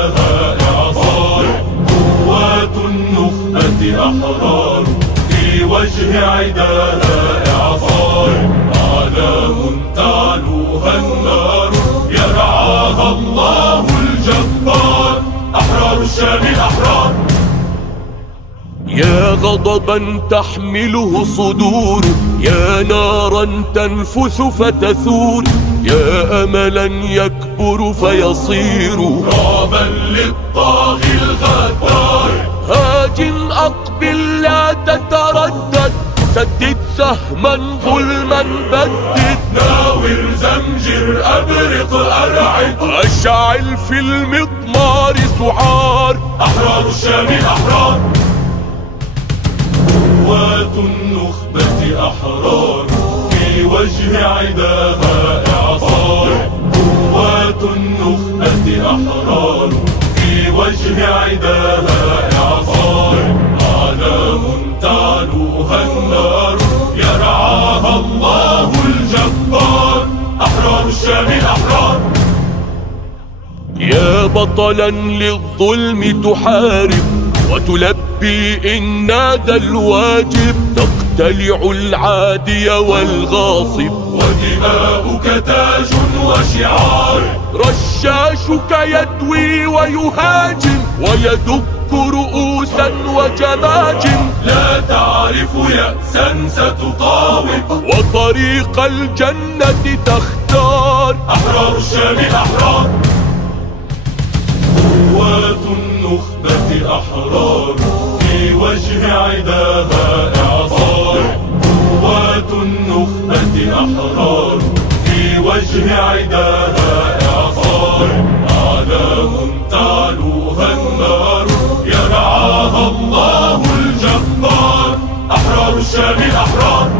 عداها إعصار. قوات النخبة أحرار في وجه عداها إعصار. أعلام تعلوها النار يرعاها الله الجبار. أحرار الشام الأحرار. يا غضبا تحمله صدور، يا نارا تنفث فتثور، يا أملا يكبر فيصير رعبا للطاغي الغدار. هاج أقبل لا تتردد، سدد سهما ظلما بدد، ناور زمجر أبرق أرعد، أشعل في المضمار سعار. أحرار الشام الأحرار. قوات النخبة أحرار في وجه عداها إعصار. قوات النخبة أحرار في وجه عداها إعصار. أعلام تعلوها النار يرعاها الله الجبار. أحرار الشام الأحرار. يا بطلا للظلم تحارب وتلبي إن ذا الواجب، تقتلع العادي والغاصب ودماؤك تاج وشعار. رشاشك يدوي ويهاجم ويدك رؤوسا وجماجم. لا تعرف يأسا ستقاوم وطريق الجنة تختار. أحرار الشام الأحرار. قوات النخبة أحرار في وجه عداها إعصار. قوات النخبة أحرار في وجه عداها إعصار. أعلام تعلوها النار يرعاها الله الجبار. أحرار الشام الأحرار.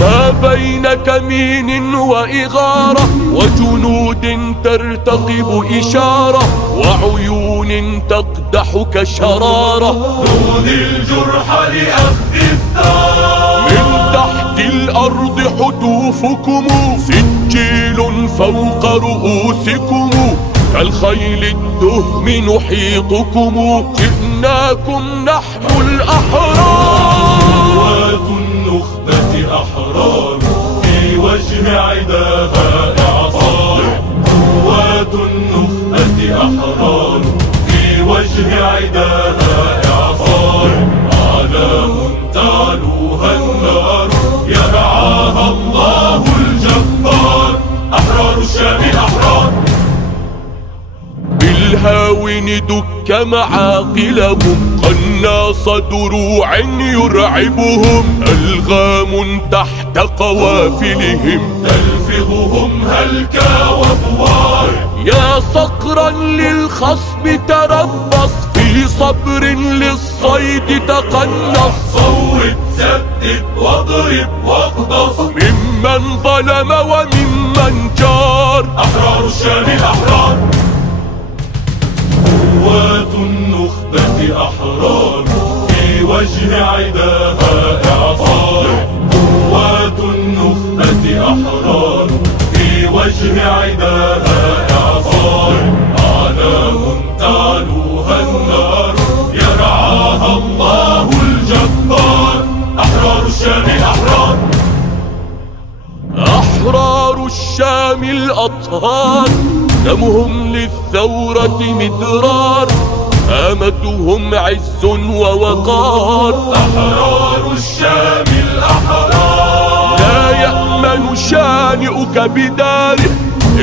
ما بين كمين وإغارة وجنود ترتقب إشارة وعيون تقدحك شرارة. نودي الجرح لأخذ الثار. من تحت الأرض حتوفكم سجيل فوق رؤوسكم، كالخيل الدهم نحيطكم، جئناكم نحن الأحرار. قوات النخبة أحرار في وجه عداها إعصار. قوات النخبة أحرار في وجه عداها إعصار. أعلام تعلوها النار يرعاها الله الجبار. أحرار الشام الأحرار. بالهاون دك معاقلهم، قناص دروع يرعبهم، ألغام تحت قوافلهم تلفظهم هلكا وبوار. يا صقرا للخصم تربص، في صبر للصيد تقنص. صوت سدد واضرب واقتص، ممن ظلم وممن جار. أحرار الشام الأحرار. قوات النخبة أحرار في وجه عداها إعصار. قوات النخبة أحرار في وجه عداها إعصار. أعلام تعلوها النار يرعاها الله الجبار. أحرار الشام الأحرار. أحرار الشام الأطهار، دمهم للثورة مدرار، هامتهم عز ووقار. أحرار الشام الأحرار. لا يأمن شانئك بداره،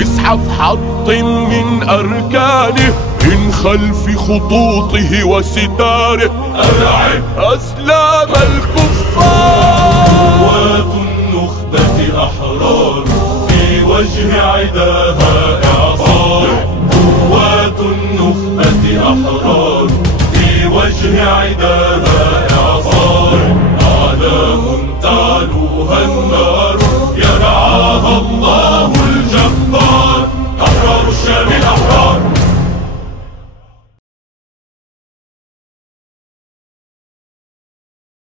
اسحف حط من أركانه، من خلف خطوطه وستاره، أرعب أسلام الكفار. قوات النخبة أحرار في وجه عداها إعصار. قوات النخبة أحرار في وجه عداها